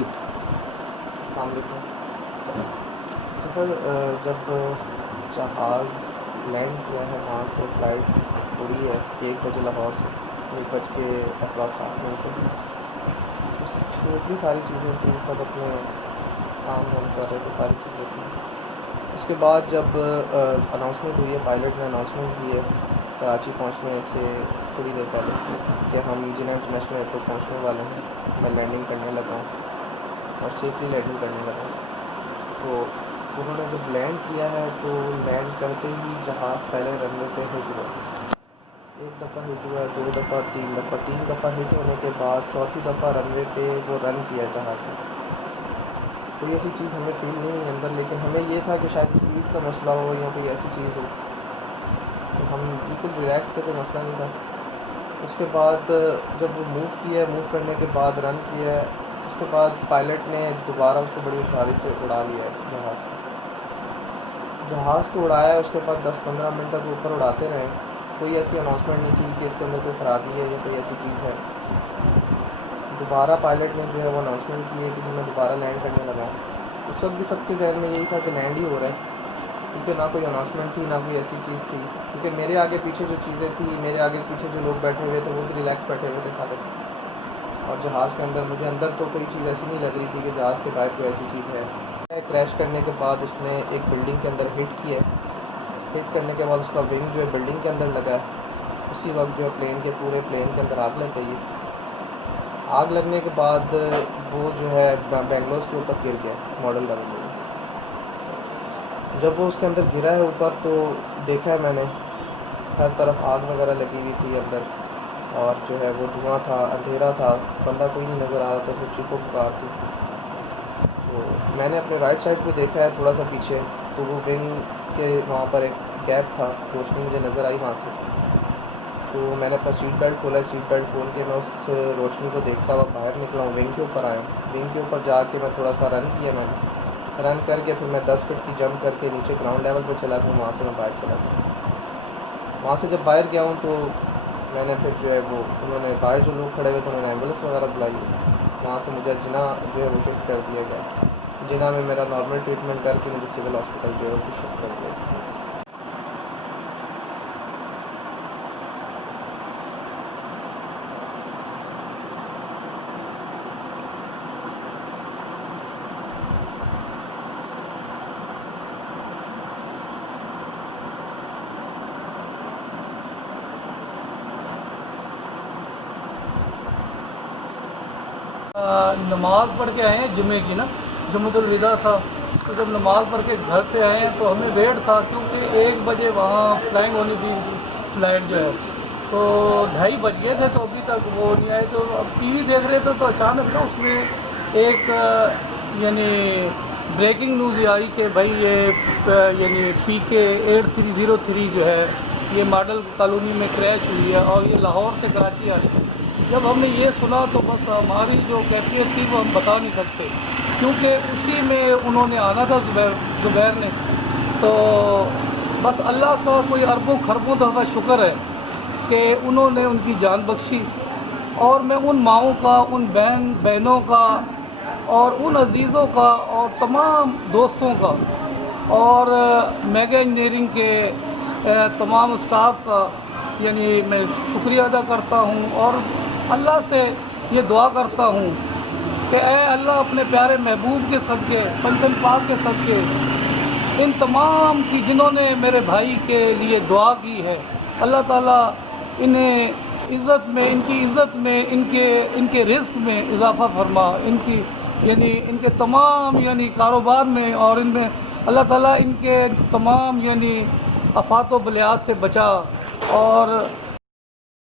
जी। अस्सलाम वालेकुम। तो सर जब जहाज़ लैंड किया है वहाँ से फ़्लाइट उड़ी है 1 बजे लाहौर से, 1 बज के अप्रॉक्स 8 मिनट पे। उसमें इतनी सारी चीज़ें थी, सब अपने काम वाम कर रहे थे, सारी चीज़ें थी। उसके बाद जब अनाउंसमेंट हुई है, पायलट ने अनाउंसमेंट की है कराची पहुँचने से थोड़ी देर पहले कि हम जिन्ना इंटरनेशनल एयरपोर्ट पहुँचने वाले हैं, मैं लैंडिंग करने लगा हूँ और सेफली लैंडिंग करने लगा हूँ। तो उन्होंने जब लैंड किया है तो लैंड करते ही जहाज़ पहले रनवे पे हिट हुआ। एक दफ़ा हिट हुआ, 2 दफ़ा, 3 दफ़ा हिट होने के बाद चौथी दफ़ा रनवे पे वो रन किया जहाज़ ने। कोई ऐसी चीज़ हमें फ़ील नहीं हुई अंदर, लेकिन हमें ये था कि शायद स्पीड का मसला हो या कोई ऐसी चीज़ हो, तो हम बिल्कुल रिलैक्स थे, कोई मसला नहीं था। उसके बाद जब वो मूव किया है, मूव करने के बाद रन किया है, उसके बाद पायलट ने दोबारा उसको बड़ी होशियारी से उड़ा लिया है जहाज़ को उड़ाया। उसके बाद 10-15 मिनट तक ऊपर उड़ाते रहे। कोई ऐसी अनाउंसमेंट नहीं थी कि इसके अंदर कोई ख़राबी है या कोई ऐसी चीज़ है। दोबारा पायलट ने जो है वो अनाउंसमेंट की है कि जो मैं दोबारा लैंड करने लगा हूँ। उस वक्त भी सबके जहन में यही था कि लैंड ही हो रहा है, क्योंकि ना कोई अनाउंसमेंट थी, ना कोई ऐसी चीज़ थी। क्योंकि मेरे आगे पीछे जो चीज़ें थी, मेरे आगे पीछे जो लोग बैठे हुए थे वो भी रिलैक्स बैठे हुए थे सारे। और जहाज़ के अंदर मुझे अंदर तो कोई चीज़ ऐसी नहीं लग रही थी कि जहाज़ के बाहर कोई ऐसी चीज़ है। क्रैश करने के बाद उसने एक बिल्डिंग के अंदर हिट किया है। हिट करने के बाद उसका विंग जो है बिल्डिंग के अंदर लगा है। उसी वक्त जो है प्लेन के पूरे प्लेन के अंदर आग लग गई है। आग लगने के बाद वो जो है बेंगलोर के ऊपर गिर गया मॉडल लेवल में। जब वो उसके अंदर गिरा है ऊपर, तो देखा है मैंने हर तरफ आग वगैरह लगी हुई थी अंदर, और जो है वो धुआं था, अंधेरा था, बंदा कोई नहीं नज़र आ रहा था, सिर्फ चीखों पुकार थी। तो मैंने अपने राइट साइड पे देखा है थोड़ा सा पीछे, तो वो विंग के वहाँ पर एक गैप था, रोशनी मुझे नज़र आई वहाँ से। तो मैंने अपना सीट बेल्ट खोला, सीट बेल्ट खोल के मैं उस रोशनी को देखता हुआ बाहर निकला हूँ, विंग के ऊपर आया हूँ। विंग के ऊपर जाके मैं थोड़ा सा रन किया, मैंने रन करके फिर मैं 10 फीट की जंप करके नीचे ग्राउंड लेवल पर चला गया। वहाँ से मैं बाहर चला गया। वहाँ से जब बाहर गया हूँ तो मैंने फिर जो है वो उन्होंने बाहर जो लोग खड़े हुए थे, मैंने एम्बुलेंस वगैरह बुलाई। वहाँ से मुझे जिना जो है वो शिफ्ट कर दिया गया। जिना में मेरा नॉर्मल ट्रीटमेंट करके मुझे सिविल हॉस्पिटल जो है वो शिफ्ट कर दिया गया। नमाज़ पढ़ के आए हैं जुमे की ना, जुम्मतुल विदा था। तो जब नमाज़ पढ़ के घर पे आए हैं तो हमें वेट था, क्योंकि 1 बजे वहाँ फ्लाइंग होनी थी फ़्लाइट जो है। तो 2:30 बज गए थे, तो अभी तक वो नहीं आए। तो अब टीवी देख रहे थे तो अचानक ना उसमें एक यानी ब्रेकिंग न्यूज़ आई कि भाई ये यानी PK 8303 जो है ये मॉडल कॉलोनी में क्रैश हुई है और ये लाहौर से कराची आ रही है। जब हमने ये सुना तो बस हमारी जो कैफियत थी वो हम बता नहीं सकते, क्योंकि उसी में उन्होंने आना था ज़ुबैर ने। तो बस अल्लाह का कोई अरबों खरबों दफ़ा शुक्र है कि उन्होंने उनकी जान बख्शी। और मैं उन माओं का, उन बहनों का और उन अजीज़ों का और तमाम दोस्तों का और मेगा इंजीनियरिंग के तमाम स्टाफ का यानी मैं शुक्रिया अदा करता हूँ। और अल्लाह से ये दुआ करता हूँ कि ऐ अल्लाह अपने प्यारे महबूब के सदक़े, पंचम पाक के सदक़े, इन तमाम की जिन्होंने मेरे भाई के लिए दुआ की है, अल्लाह ताला इन्हें इज़्ज़त में, इनकी इज़्ज़त में, इनके रिज़्क़ में इजाफ़ा फरमा, इनकी यानी इनके तमाम यानी कारोबार में और इनमें अल्लाह ताला इनके तमाम यानी आफ़ात व बलियात से बचा। और